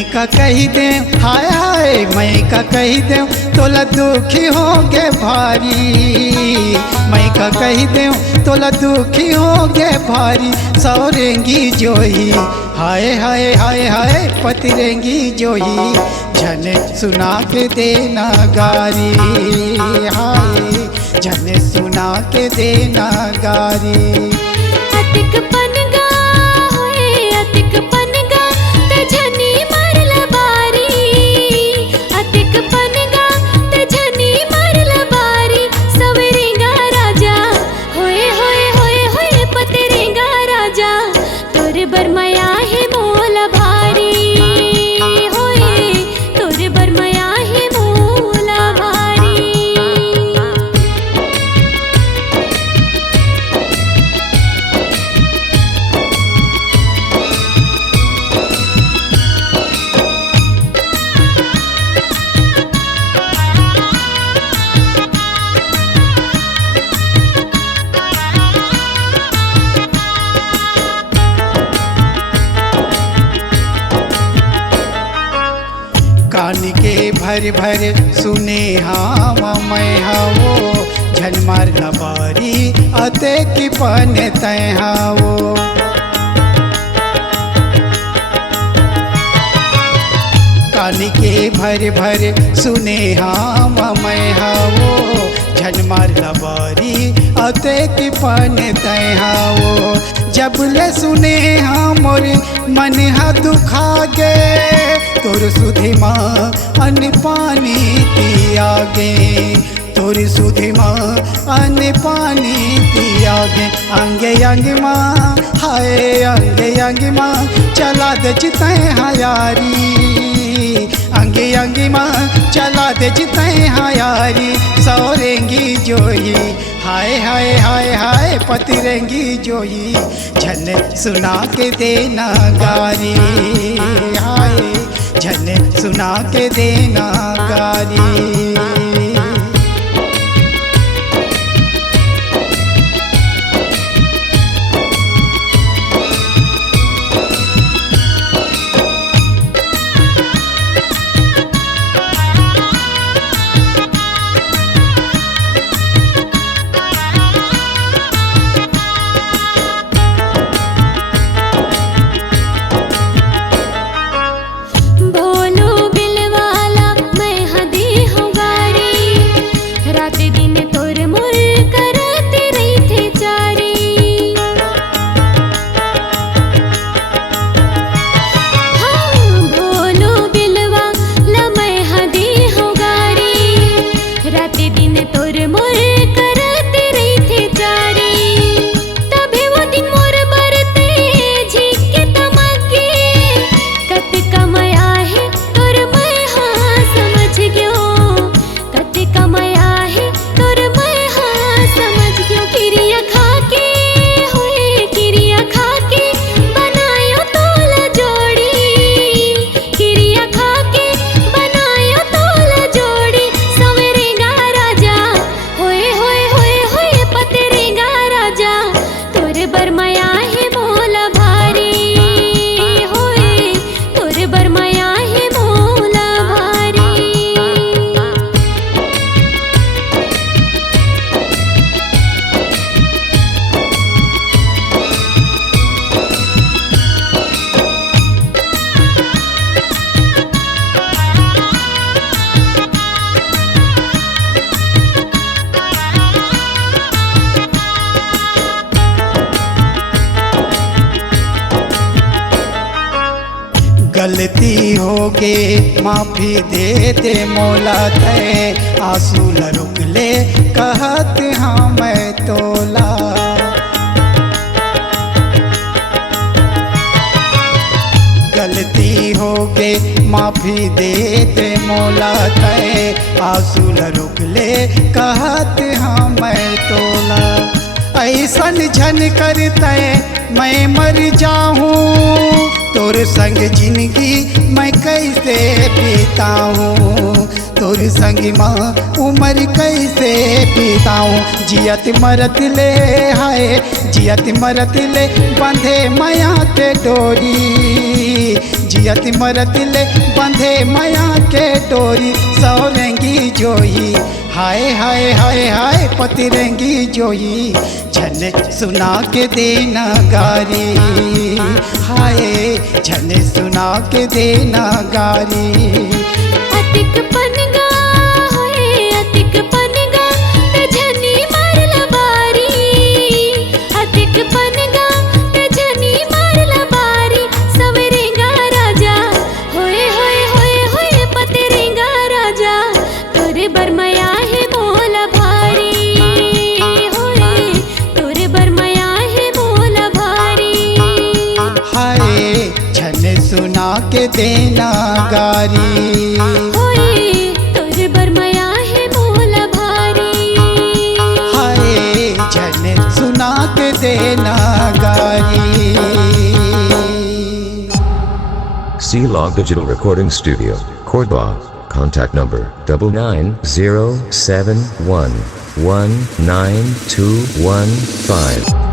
मैं का कही दे हाय हाय, मैं का कही दे तोला दुखी होगे भारी, मैं का कही दे तोला दुखी होगे भारी। सौरेंगी जोही हाय हाय हाय हाय, पतिरेंगी जोही झने सुना के देना गारी, हाय झने सुना के देना गारी। अतिक पनगा होए अतिक पनगा ते झनी मरल बारी, अतिक पनगा ते झनी मरल बारी। सवरेंगा राजा होए होए होए होए, पतरेंगा राजा तोर बरमया है मोला भारी, होए तोर बरमया है मोला भारी। कान के भर भर सुने हाँ मैं हावो, झन मार न बारी अते की पन तय हावो। कान के भर भर सुने हाँ मैं हावो, झन मार न बारी अते की पन तय हावो। जब ले सुने हाँ मोर मन हा दुखा गे, तोर सुधि माँ अन्न पानी पियागे, तोर सुधि माँ अन्न पानी पियागे। अंगे अंग माँ हाय अंगे अंग माँ चला दे चितै हयारी, अंगे अंग माँ चला दे चितै हयारी। सौरेंगी जोही हाय हाय हाय हाय, पतिरेंगी जोही झन सुना के देना गारी, हाय झन सुना के देना गारी। गलती होगे माफी दे दे मौला थे, आंसू न रुक ले कहत हाँ मैं तोला। गलती होगे माफी दे दे मौला थे, आंसू न रुक ले कहत हाँ मैं तोला। ऐसन झन करते मैं मर जाऊँ, तोर संग जिंदगी मैं कैसे बिताऊँ, तोर संग माँ उम्र कैसे बिताऊँ। जियत मरत ले हाय जियत मरत ले बंधे माया के डोरी, जियत मरत ले बंधे माया के डोरी सौरंगी जोई हाय हाय हाय हाय पतिरंगी जोई झन सुना के देना गारी हाय झन सुना के देना गारी अतिक पनगा होए अतिक पनगा ते झनी मारला बारी अतिक पनगा ते झनी मारला बारी सवरेंगा राजा होए होए होए होए पतरेंगा राजा तोरे बरमया है मोला भारी होए तोरे बरमया है मोला भारी हाय झन सुना के देना गारी होए तोरे बरमया है मोला भारी हाय झन सुना के देना गारी C-Log Digital Recording Studio, Cordoba. Contact number 99071192115.